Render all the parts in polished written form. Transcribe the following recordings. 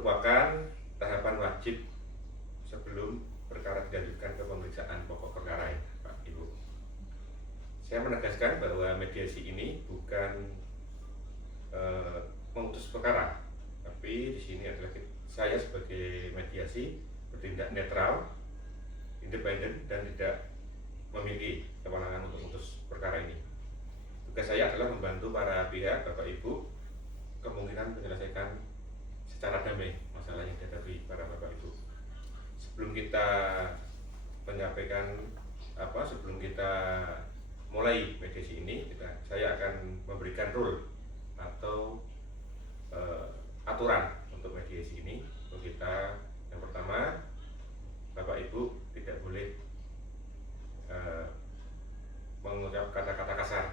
merupakan tahapan wajib sebelum perkara dilanjutkan ke pemeriksaan pokok perkara, Pak Ibu. Saya menegaskan bahwa mediasi ini bukan memutus perkara, tapi di sini adalah saya sebagai mediasi bertindak netral, independen, dan tidak memiliki kewenangan untuk memutus perkara ini. Tugas saya adalah membantu para pihak, Bapak Ibu, kemungkinan menyelesaikan secara damai masalah yang dihadapi para Bapak Ibu. Sebelum kita menyampaikan sebelum kita mulai mediasi ini, saya akan memberikan rule atau aturan untuk mediasi ini. Untuk kita, yang pertama, Bapak Ibu tidak boleh mengucap kata-kata kasar,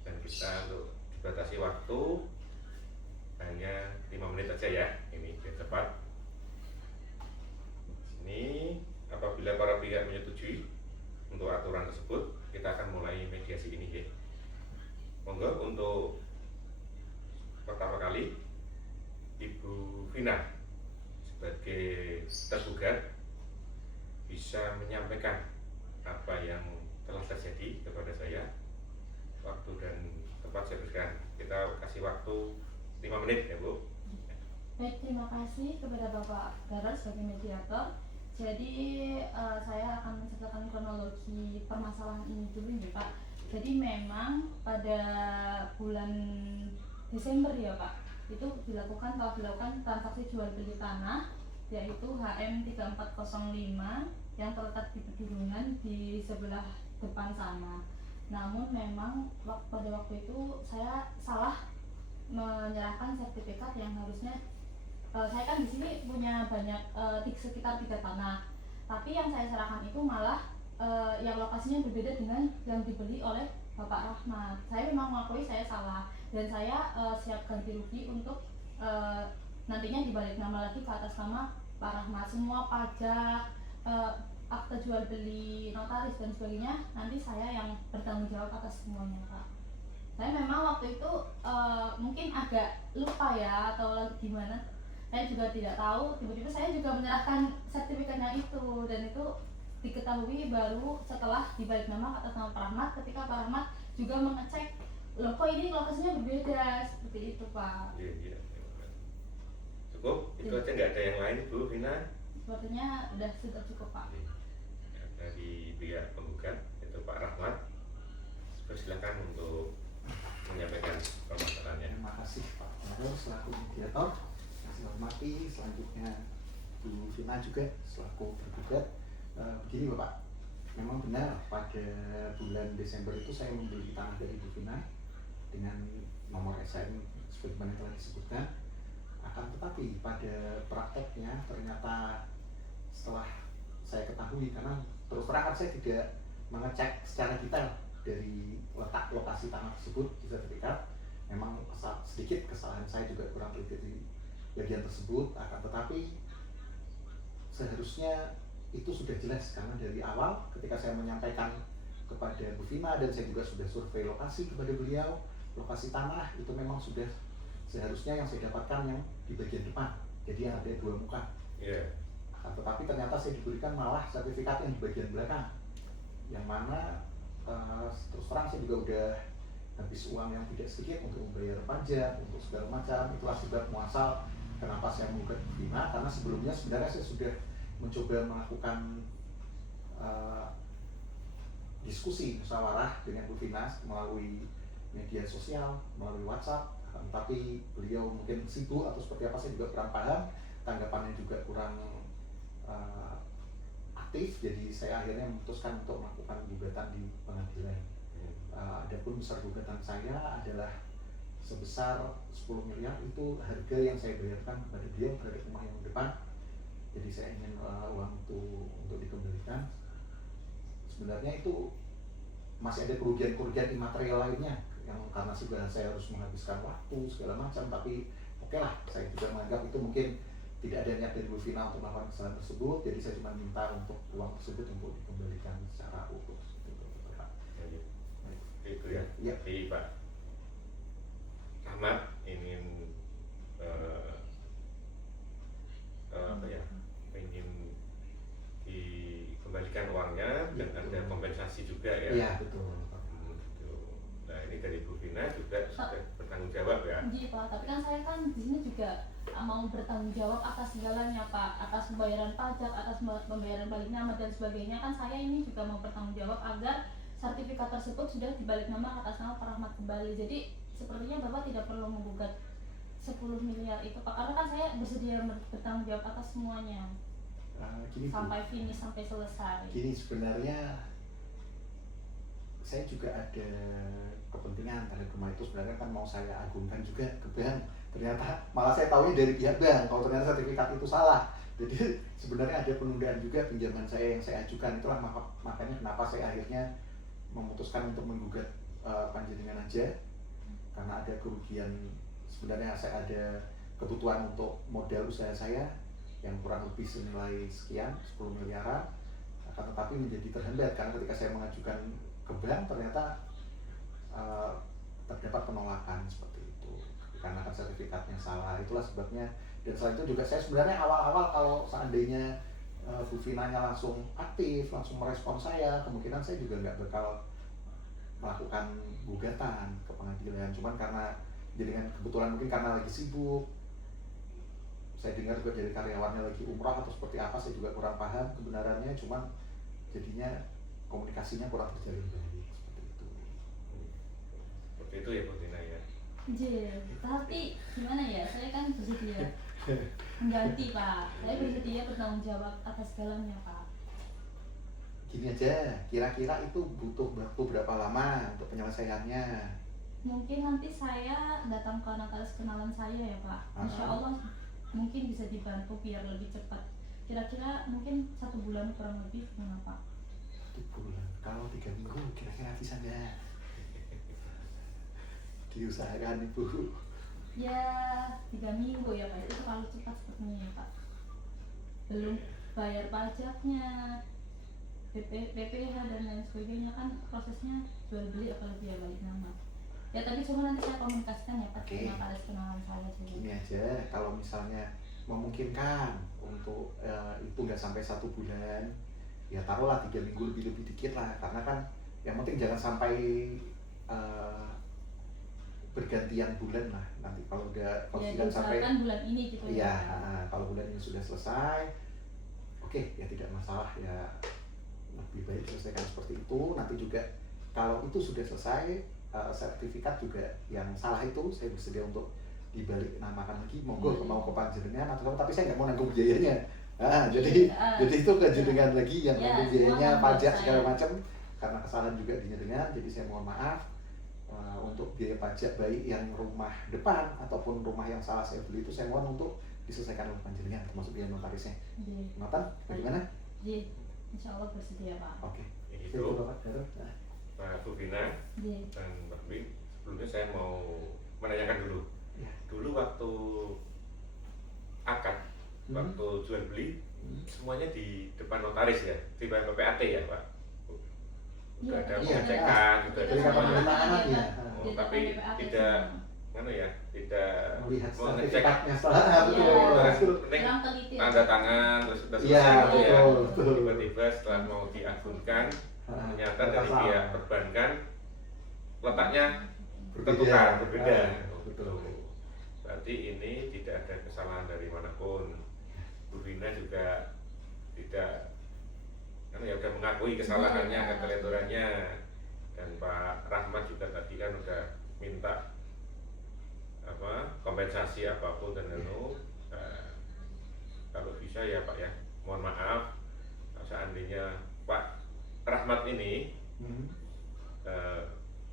dan kita untuk dibatasi waktu hanya 5 menit saja ya, ini biar cepat. Ini apabila para pihak menyetujui untuk aturan tersebut, kita akan mulai mediasi ini ya. Monggo untuk pertama kali Ibu Vina sebagai tergugat bisa menyampaikan apa yang telah terjadi kepada saya. Waktu dan tempat saya berikan, kita kasih waktu 5 menit ya Bu. Baik, terima kasih kepada Bapak Garal sebagai mediator. Jadi saya akan menceritakan kronologi permasalahan ini dulu ya Pak. Jadi memang pada bulan Desember ya Pak, itu telah dilakukan transaksi jual beli tanah, yaitu HM 3405 yang terletak di Pedurungan di sebelah depan sana. Namun memang pada waktu itu saya salah menyerahkan sertifikat yang harusnya saya kan di sini punya banyak sekitar 3 tanah, tapi yang saya serahkan itu malah yang lokasinya berbeda dengan yang dibeli oleh Bapak Rahmat. Saya memang mengakui saya salah dan saya siap ganti rugi untuk nantinya dibalik nama lagi ke atas nama Pak Rahmat. Semua pajak, akte jual beli, notaris dan sebagainya nanti saya yang bertanggung jawab atas semuanya Pak. Saya memang waktu itu mungkin agak lupa ya atau gimana, saya juga tidak tahu, tiba-tiba saya juga menyerahkan sertifikatnya itu, dan itu diketahui baru setelah dibalik nama atas nama Pak Rahmat, ketika Pak Rahmat juga mengecek, loh kok ini lokasinya berbeda, seperti itu Pak. Iya. Cukup, itu aja, nggak ada yang lain Bu Vina? Sepertinya sudah cukup Pak. Dari pihak penggugat itu Pak Rahmat, silakan untuk menyampaikan permasalahannya. Terima kasih Pak Garal selaku mediator. Saya hormati selanjutnya Bu Vina juga selaku tergugat. Begini Bapak, memang benar pada bulan Desember itu saya membeli tanah dari Bu Vina dengan nomor SIM sebagaimana telah disebutkan. Akan tetapi pada prakteknya ternyata setelah saya ketahui, karena terus terang saya tidak mengecek secara detail dari letak lokasi tanah tersebut di sertifikat. Memang sedikit kesalahan saya juga kurang teliti di bagian tersebut, akan tetapi seharusnya itu sudah jelas, karena dari awal ketika saya menyampaikan kepada Bu Vina dan saya juga sudah survei lokasi kepada beliau, lokasi tanah itu memang sudah seharusnya yang saya dapatkan yang di bagian depan, jadi yang ada 2 muka. Akan tetapi ternyata saya diberikan malah sertifikat yang di bagian belakang, yang mana terus terang saya juga udah habis uang yang tidak sedikit untuk membayar pajak, untuk segala macam. Itulah sebab muasal kenapa saya menggugat Bu Vina, karena sebelumnya sebenarnya saya sudah mencoba melakukan diskusi musyawarah dengan Bu Vina melalui media sosial, melalui WhatsApp, tapi beliau mungkin sibuk atau seperti apa saya juga kurang paham, tanggapannya juga kurang aktif, jadi saya akhirnya memutuskan untuk melakukan gugatan di pengadilan. Adapun besar gugatan saya adalah sebesar 10 miliar, itu harga yang saya bayarkan kepada beliau terhadap rumah yang depan. Jadi saya ingin uang itu untuk dikembalikan. Sebenarnya itu masih ada kerugian-kerugian imaterial lainnya yang karena sudah saya harus menghabiskan waktu segala macam, tapi oke lah, saya juga menganggap itu mungkin tidak ada niat dari Bu Vina untuk melakukan kesalahan tersebut, jadi saya cuma minta untuk uang tersebut untuk dikembalikan secara utuh. Itu ya. Jadi Pak Rahmat ingin apa ya, pengen dikembalikan uangnya dan Betul. ada kompensasi juga ya. Iya betul. Gitu. Nah ini dari Bu Vina juga sudah bertanggung jawab ya. Iya Pak, tapi kan saya kan di sini juga mau bertanggung jawab atas segalanya Pak, atas pembayaran pajak, atas pembayaran balik nama dan sebagainya. Kan saya ini juga mau bertanggung jawab agar sertifikat tersebut sudah dibalik nama atas nama Pak Rahmat kembali. Jadi sepertinya Bapak tidak perlu menggugat 10 miliar itu Pak, karena kan saya bersedia bertanggung jawab atas semuanya Gini Bu, sampai finish, sampai selesai. gini sebenarnya saya juga ada kepentingan terhadap rumah itu. Sebenarnya kan mau saya agungkan juga ke bank, ternyata malah saya tahunya dari pihak bank kalau ternyata sertifikat itu salah. Jadi sebenarnya ada penundaan juga pinjaman saya yang saya ajukan. Itulah makanya kenapa saya akhirnya memutuskan untuk menggugat panjenengan aja, karena ada kerugian. Sebenarnya saya ada kebutuhan untuk modal usaha saya yang kurang lebih senilai sekian 10 miliaran, akan tetapi menjadi terhambat karena ketika saya mengajukan ke bank ternyata terdapat penolakan seperti itu karena kan sertifikatnya salah. Itulah sebabnya. Dan selain itu juga saya sebenarnya awal-awal kalau seandainya Bu Vinanya langsung aktif, langsung merespon saya, kemungkinan saya juga nggak bakal melakukan gugatan ke pengadilan. Cuman karena jadi kebetulan mungkin karena lagi sibuk, saya dengar juga dari karyawannya lagi umrah atau seperti apa, saya juga kurang paham kebenarannya. Cuman jadinya komunikasinya kurang terjalin baik seperti itu. Seperti itu ya Bu Tina ya. Iya, tapi gimana ya, saya kan bersedia mengganti Pak, saya bersedia bertanggung jawab atas segalanya Pak. Gini aja, kira-kira itu butuh waktu berapa lama untuk penyelesaiannya? Mungkin nanti saya datang ke notaris kenalan saya ya Pak, Insya Allah mungkin bisa dibantu biar lebih cepat. Kira-kira mungkin 1 bulan kurang lebih, mengapa? 1 bulan, kalau 3 minggu kira-kira bisa nggak? Diusahakan Ibu. Ya 3 minggu ya Pak, itu terlalu cepat sepertinya ya Pak. Belum bayar pajaknya, PPH dan lain sebagainya, kan prosesnya jual beli apalagi ya balik nama. Ya tapi cuma nanti saya komunikasikan ya Pak dengan notaris kenalan saya. Ini aja, kalau misalnya memungkinkan untuk itu nggak sampai 1 bulan, ya taruhlah 3 minggu lebih dikit lah, karena kan yang penting jangan sampai bergantian bulan lah nanti kalau ya, sampai bulan ini gitu ya. Kalau bulan ini sudah selesai, oke, ya tidak masalah, ya lebih baik selesaikan seperti itu. Nanti juga kalau itu sudah selesai, sertifikat juga yang salah itu saya bersedia untuk dibalik namakan lagi, monggo mau ke panjenengan atau tapi saya nggak mau nanggung biayanya. Jadi itu ke jenengan lagi yang nanggung biayanya, pajak segala macam, karena kesalahan juga jenengan. Jadi saya mohon maaf untuk biaya pajak baik yang rumah depan ataupun rumah yang salah saya beli itu saya mohon untuk diselesaikan oleh panjenengan, termasuk biaya notarisnya. Notan, bagaimana? Iya, Insya Allah bersedia Pak. Oke. Itu Bapak. Pak Bu Vina dan Mbak Dwi, sebelumnya saya mau menanyakan dulu. Dulu waktu akad, waktu jual beli, semuanya di depan notaris ya, di depan PPAT ya Pak? Udah ada pengecekan, juga ada semuanya. Tapi tidak, tidak mengecek tanda tangan terus sudah selesai gitu ya. Tiba-tiba setelah mau diagunkan, ternyata dari pihak perbankan letaknya bertukar, berbeda. Berarti ini tidak ada kesalahan dari manapun. Bu Vina juga tidak udah mengakui kesalahannya, kekelenturannya, dan Pak Rahmat juga tadi kan udah minta kompensasi apapun dan kalau bisa ya Pak ya, mohon maaf seandainya Pak Rahmat ini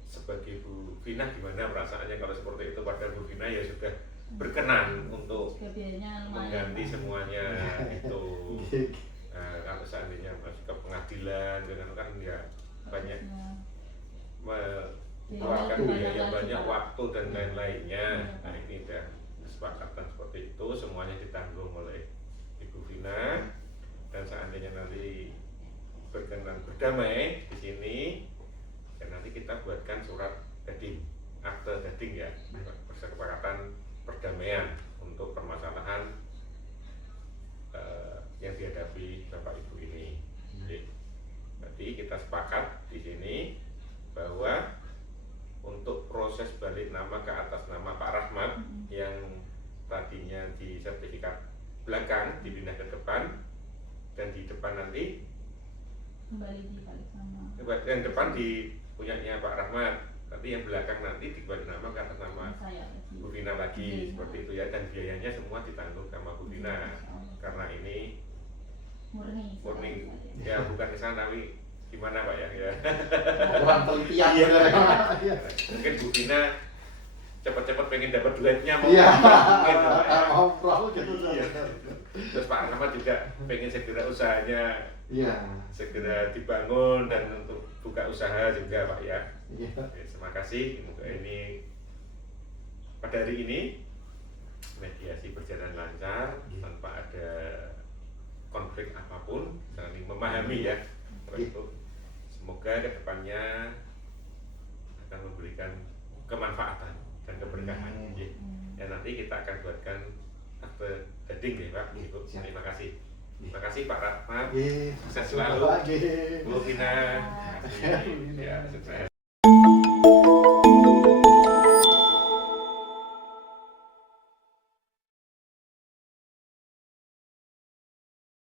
sebagai Bu Vina gimana perasaannya kalau seperti itu, pada Bu Vina ya sudah berkenan untuk mengganti semuanya itu. Kalau seandainya masuk ke pengadilan dengan kan ya banyak mengeluarkan biaya banyak, waktu dan lain-lainnya. Nah ini udah kesepakatan seperti itu, semuanya ditanggung oleh Ibu Vina. Dan seandainya nanti berkenan berdamai di sini, dan nanti kita buatkan surat dading, akte dading ya, kesepakatan perdamaian untuk permasalahan kita sepakat di sini bahwa untuk proses balik nama ke atas nama Pak Rahmat yang tadinya di sertifikat belakang dipindah ke depan, dan di depan nanti Kembali di balik nama. yang depan di punyanya Pak Rahmat, tapi yang belakang nanti dibalik nama ke atas nama Saya lagi. Bu Vina lagi, Iya. seperti itu ya, dan biayanya semua ditanggung sama Bu Vina karena ini Murni. murni ya bukan ke sana, tapi gimana Pak ya, ya. Kurang telitian. Iya. Iya. Mungkin Bu Vina cepat-cepat pengen dapat duitnya mau Iya. mungkin, Pak, ya. Ngobrol gitu. Iya. Terus Pak Rahmat juga pengen segera usahanya Iya. segera dibangun dan untuk buka usaha juga Pak ya. Iya. Oke, terima kasih. Semoga ini pada hari ini mediasi berjalan lancar tanpa ada konflik apapun, saling memahami ya. Itu semoga kedepannya akan memberikan kemanfaatan dan keberkahan. Ya. Ya, nanti kita akan buatkan akte heading ya Pak. Ibu. Siap. Terima kasih. Terima kasih Pak Rahmat. Iya. Sukses selalu. Iya. Bu Vina. Terima kasih. Ya, sukses.